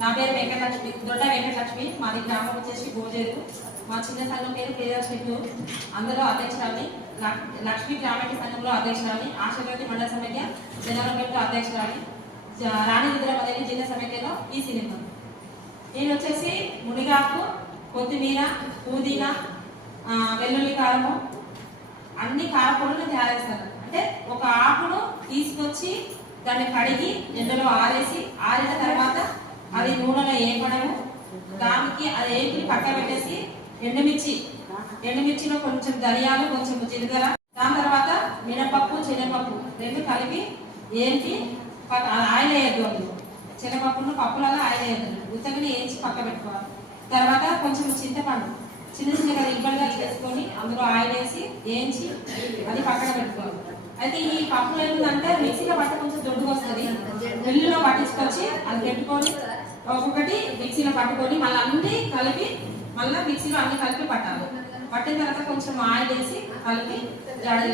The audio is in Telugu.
నా పేరు వెంకటలక్ష్మి, దొడ్డ వెంకటలక్ష్మి. మాది గ్రామం వచ్చేసి గోజేరు. మా చిన్న సంఘం పేరు పేదలక్ష్మి. అందులో అధ్యక్షురాలి, లక్ష్మీ గ్రామీణ సంఘంలో అధ్యక్షురాలి, ఆశగతి మండల సమైక్య జనరల్ అధ్యక్షురాలి, రాణి రుద్రమదేవి జిల్లా సమైక్యలో ఈ సినిమా. నేను వచ్చేసి మునిగాకు, కొత్తిమీర, పుదీనా, వెల్లుల్లి కారము, అన్ని కారపొడులు తయారు చేస్తాను. అంటే ఒక ఆకును తీసుకొచ్చి దాన్ని కడిగి ఎండలో ఆరేసి, ఆరిన తర్వాత అది నూనెలో వేయడము, దానికి అది వేపి పక్క పెట్టేసి ఎండుమిర్చిలో కొంచెం ధనియాలు, కొంచెం జీలకర్ర, దాని తర్వాత మినపప్పు, శనగపప్పు రెండు కలిపి ఏంటి ఆయిల్ వేయద్దు. అందులో శనగపప్పును పప్పులాగా ఆయిల్ వేయద్దు, ఉత్తగిని వేయించి పక్క పెట్టుకోవాలి. తర్వాత కొంచెం చింతపండు చిన్న చిన్నగా ఇబ్బందిగా చేసుకొని అందులో ఆయిల్ వేసి వేయించి అది పక్కన పెట్టుకోవాలి. అయితే ఈ పప్పులు ఏంటంటే మిక్సీలో పట్ట కొంచెం దొడ్డుగా వస్తుంది, వెల్లులో పట్టించుకొచ్చి అది పెట్టుకొని ఒక్కొక్కటి మిక్సీలో పట్టుకొని మళ్ళీ అన్ని కలిపి మళ్ళీ మిక్సీలో అన్ని కలిపి పట్టాలి. పట్టిన తర్వాత కొంచెం ఆయిల్ వేసి కలిపి జాడీ